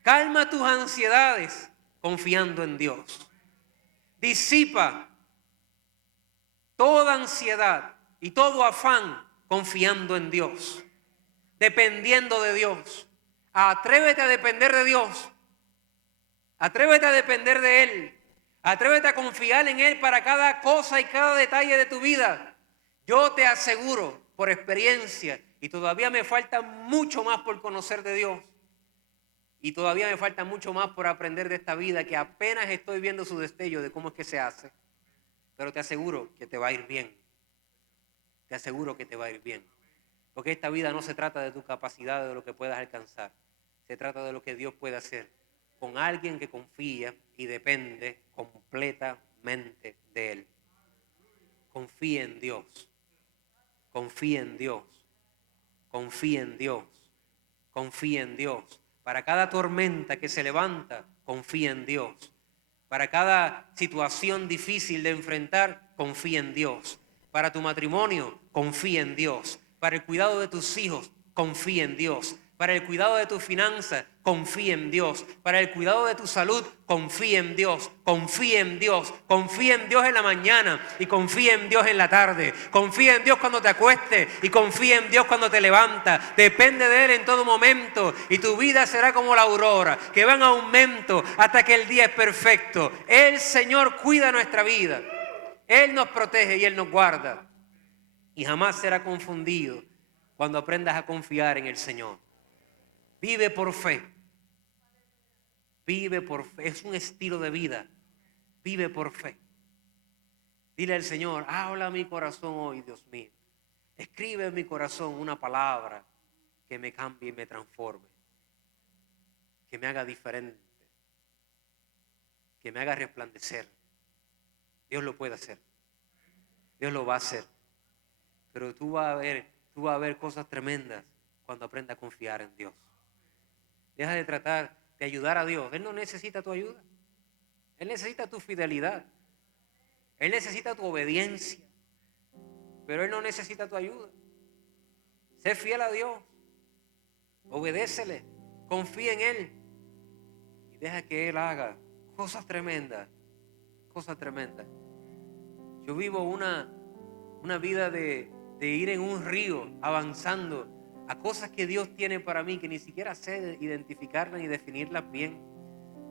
Calma tus ansiedades confiando en Dios. Disipa toda ansiedad y todo afán confiando en Dios, dependiendo de Dios. Atrévete a depender de Dios. Atrévete a depender de Él. Atrévete a confiar en Él para cada cosa y cada detalle de tu vida. Yo te aseguro por experiencia, y todavía me falta mucho más por conocer de Dios, y todavía me falta mucho más por aprender de esta vida, que apenas estoy viendo su destello de cómo es que se hace. Pero te aseguro que te va a ir bien. Te aseguro que te va a ir bien. Porque esta vida no se trata de tu capacidad, de lo que puedas alcanzar. Se trata de lo que Dios puede hacer con alguien que confía y depende completamente de Él. Confía en Dios. Confía en Dios. Confía en Dios. Confía en Dios. Para cada tormenta que se levanta, confía en Dios. Para cada situación difícil de enfrentar, confía en Dios. Para tu matrimonio, confía en Dios. Para el cuidado de tus hijos, confía en Dios. Para el cuidado de tus finanzas, confía en Dios. Para el cuidado de tu salud, confía en Dios. Confía en Dios. Confía en Dios en la mañana y confía en Dios en la tarde. Confía en Dios cuando te acuestes y confía en Dios cuando te levantas. Depende de Él en todo momento y tu vida será como la aurora, que va en aumento hasta que el día es perfecto. El Señor cuida nuestra vida. Él nos protege y Él nos guarda. Y jamás será confundido cuando aprendas a confiar en el Señor. Vive por fe. Vive por fe. Es un estilo de vida. Vive por fe. Dile al Señor, habla a mi corazón hoy, Dios mío. Escribe en mi corazón una palabra que me cambie y me transforme. Que me haga diferente. Que me haga resplandecer. Dios lo puede hacer. Dios lo va a hacer. Pero tú vas a ver cosas tremendas cuando aprendas a confiar en Dios. Deja de tratar de ayudar a Dios. Él no necesita tu ayuda. Él necesita tu fidelidad. Él necesita tu obediencia. Pero Él no necesita tu ayuda. Sé fiel a Dios. Obedécele. Confía en Él. Y deja que Él haga cosas tremendas. Cosas tremendas. Yo vivo una vida de ir en un río avanzando a cosas que Dios tiene para mí que ni siquiera sé identificarlas ni definirlas bien,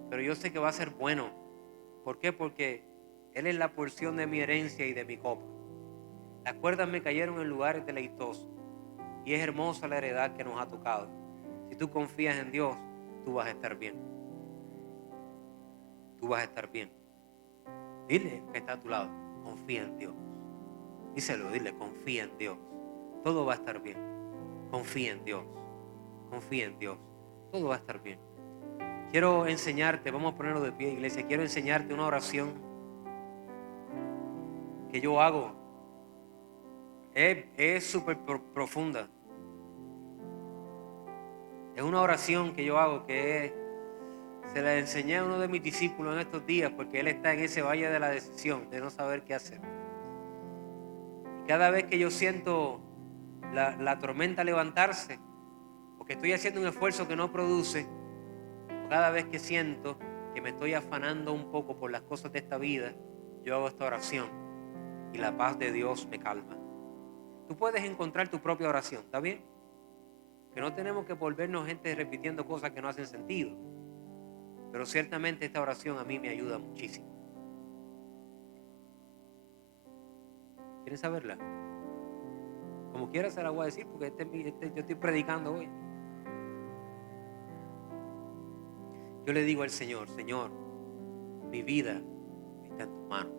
pero yo sé que va a ser bueno. ¿Por qué? Porque Él es la porción de mi herencia y de mi copa. Las cuerdas me cayeron en lugares deleitosos y es hermosa la heredad que nos ha tocado. Si tú confías en Dios, tú vas a estar bien. Tú vas a estar bien. Dile que está a tu lado, confía en Dios. Díselo, dile, confía en Dios. Todo va a estar bien. Confía en Dios. Confía en Dios. Todo va a estar bien. Quiero enseñarte, vamos a ponerlo de pie, iglesia. Quiero enseñarte una oración que yo hago. Es súper profunda. Es una oración que yo hago se la enseñé a uno de mis discípulos en estos días porque él está en ese valle de la decisión, de no saber qué hacer. Y cada vez que yo siento la tormenta levantarse, porque estoy haciendo un esfuerzo que no produce, cada vez que siento que me estoy afanando un poco por las cosas de esta vida, yo hago esta oración y la paz de Dios me calma. Tú puedes encontrar tu propia oración, ¿está bien? Que no tenemos que volvernos gente repitiendo cosas que no hacen sentido, pero ciertamente esta oración a mí me ayuda muchísimo. ¿Quieren saberla? Como quiera se la voy a decir porque yo estoy predicando hoy. Yo le digo al Señor, Señor, mi vida está en tus manos.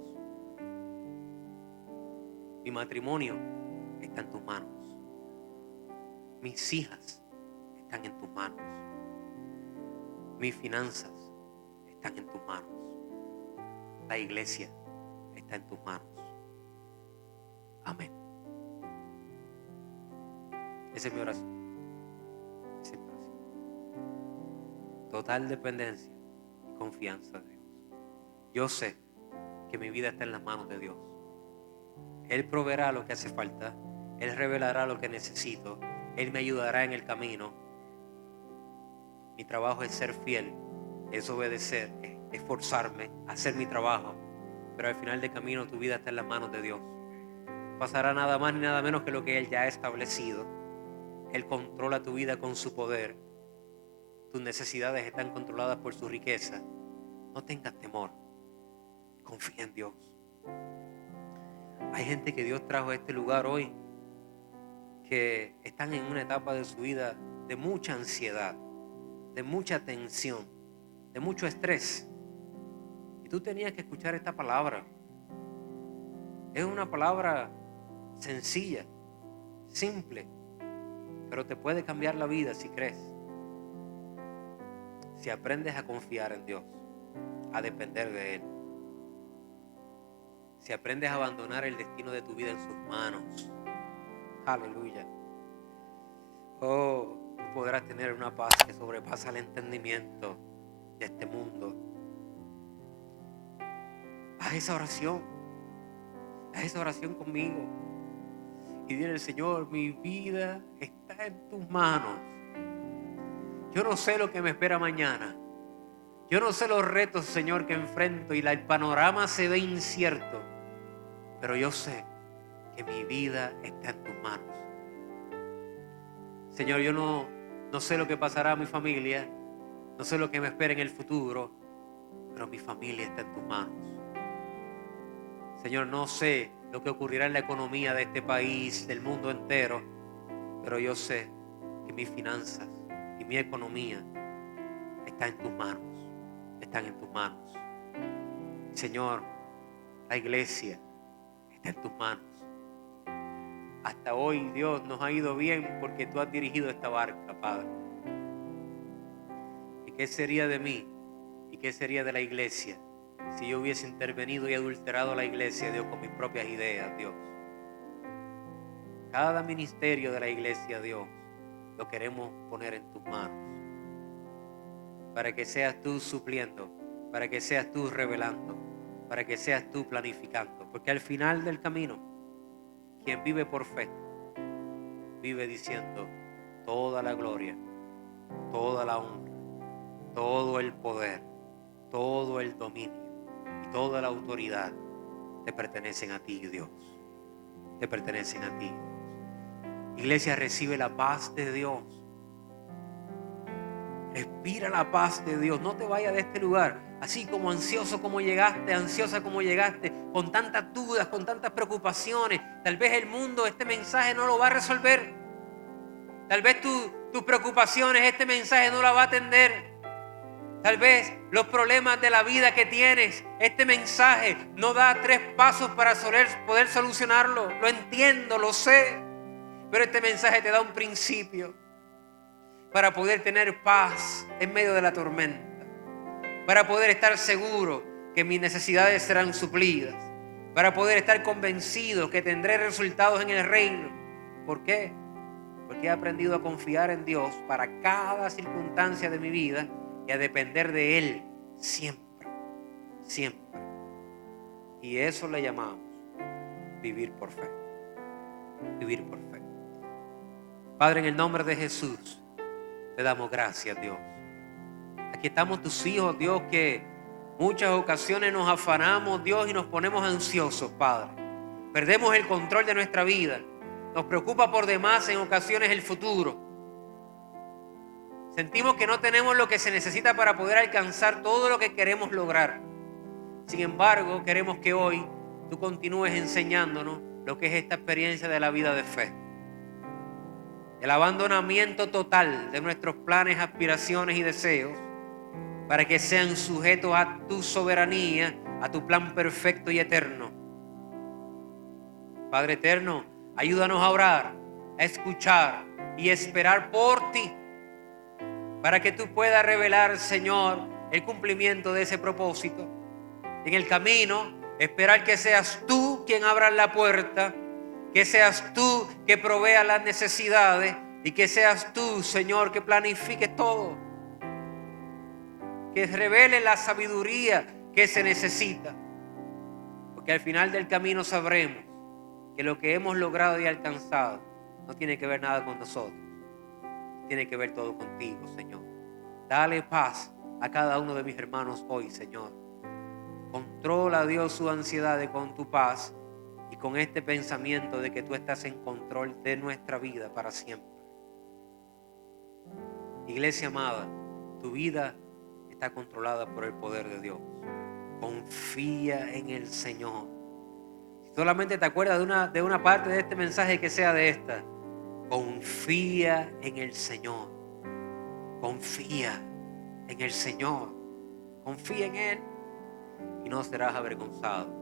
Mi matrimonio está en tus manos. Mis hijas están en tus manos. Mis finanzas están en tus manos. La iglesia está en tus manos. Amén. Esa es mi oración. Esa es mi oración. Total dependencia y confianza de Dios. Yo sé que mi vida está en las manos de Dios. Él proveerá lo que hace falta. Él revelará lo que necesito. Él me ayudará en el camino. Mi trabajo es ser fiel, es obedecer, es esforzarme, hacer mi trabajo. Pero al final del camino tu vida está en las manos de Dios. No pasará nada más ni nada menos que lo que Él ya ha establecido. Él controla tu vida con su poder. Tus necesidades están controladas por su riqueza. No tengas temor. Confía en Dios. Hay gente que Dios trajo a este lugar hoy que están en una etapa de su vida de mucha ansiedad, de mucha tensión, de mucho estrés. Y tú tenías que escuchar esta palabra. Es una palabra sencilla, simple, pero te puede cambiar la vida si crees. Si aprendes a confiar en Dios, a depender de Él. Si aprendes a abandonar el destino de tu vida en sus manos. Aleluya. Oh, tú podrás tener una paz que sobrepasa el entendimiento de este mundo. Haz esa oración. Haz esa oración conmigo. Y dile al Señor, mi vida está en tus manos. Yo no sé lo que me espera mañana. Yo no sé los retos, Señor, que enfrento y el panorama se ve incierto. Pero yo sé que mi vida está en tus manos. Señor, yo no sé lo que pasará a mi familia. No sé lo que me espera en el futuro. Pero mi familia está en tus manos. Señor, no sé lo que ocurrirá en la economía de este país, del mundo entero. Pero yo sé que mis finanzas y mi economía están en tus manos. Están en tus manos. Señor, la iglesia está en tus manos. Hasta hoy, Dios, nos ha ido bien porque tú has dirigido esta barca, Padre. ¿Y qué sería de mí? ¿Y qué sería de la iglesia si yo hubiese intervenido y adulterado la iglesia, Dios, con mis propias ideas, Dios? Cada ministerio de la iglesia, Dios, lo queremos poner en tus manos. Para que seas tú supliendo, para que seas tú revelando, para que seas tú planificando. Porque al final del camino, quien vive por fe, vive diciendo: toda la gloria, toda la honra, todo el poder, todo el dominio y toda la autoridad te pertenecen a ti, Dios. Te pertenecen a ti. Iglesia, recibe la paz de Dios. Respira la paz de Dios. No te vayas de este lugar así como ansioso como llegaste, ansiosa como llegaste, con tantas dudas, con tantas preocupaciones. Tal vez el mundo este mensaje no lo va a resolver. Tal vez tus preocupaciones este mensaje no la va a atender. Tal vez los problemas de la vida que tienes, este mensaje no da 3 pasos para poder solucionarlo. Lo entiendo, lo sé. Pero este mensaje te da un principio para poder tener paz en medio de la tormenta. Para poder estar seguro que mis necesidades serán suplidas. Para poder estar convencido que tendré resultados en el reino. ¿Por qué? Porque he aprendido a confiar en Dios para cada circunstancia de mi vida y a depender de Él siempre, siempre. Y eso le llamamos vivir por fe. Vivir por fe. Padre, en el nombre de Jesús, te damos gracias, Dios. Aquí estamos tus hijos, Dios, que muchas ocasiones nos afanamos, Dios, y nos ponemos ansiosos, Padre. Perdemos el control de nuestra vida. Nos preocupa por demás en ocasiones el futuro. Sentimos que no tenemos lo que se necesita para poder alcanzar todo lo que queremos lograr. Sin embargo, queremos que hoy tú continúes enseñándonos lo que es esta experiencia de la vida de fe. El abandonamiento total de nuestros planes, aspiraciones y deseos para que sean sujetos a tu soberanía, a tu plan perfecto y eterno. Padre eterno, ayúdanos a orar, a escuchar y esperar por ti, para que tú puedas revelar, Señor, el cumplimiento de ese propósito. En el camino, esperar que seas tú quien abra la puerta, que seas tú que provea las necesidades y que seas tú, Señor, que planifique todo, que revele la sabiduría que se necesita. Porque al final del camino sabremos que lo que hemos logrado y alcanzado no tiene que ver nada con nosotros, tiene que ver todo contigo, Señor. Dale paz a cada uno de mis hermanos hoy, Señor. Controla, Dios, su ansiedad con tu paz y con este pensamiento de que tú estás en control de nuestra vida para siempre. Iglesia amada, tu vida está controlada por el poder de Dios. Confía en el Señor. Si solamente te acuerdas de una parte de este mensaje, que sea de esta: confía en el Señor. Confía en el Señor. Confía en Él y no serás avergonzado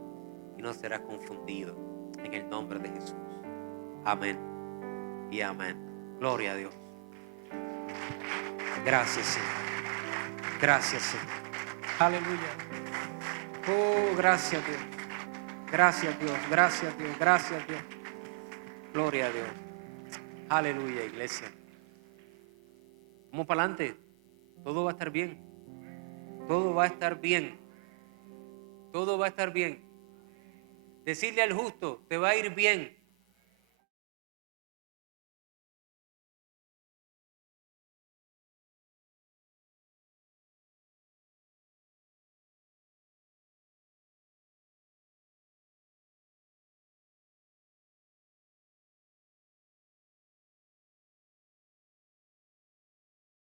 y no serás confundido, en el nombre de Jesús. Amén y amén. Gloria a Dios. Gracias, Señor. Gracias, Señor. Aleluya. Oh, gracias, Dios. Gracias, Dios. Gracias, Dios. Gracias, Dios. Gloria a Dios. Aleluya, iglesia. Vamos para adelante. Todo va a estar bien. Todo va a estar bien. todo va a estar bien. Decirle al justo, te va a ir bien.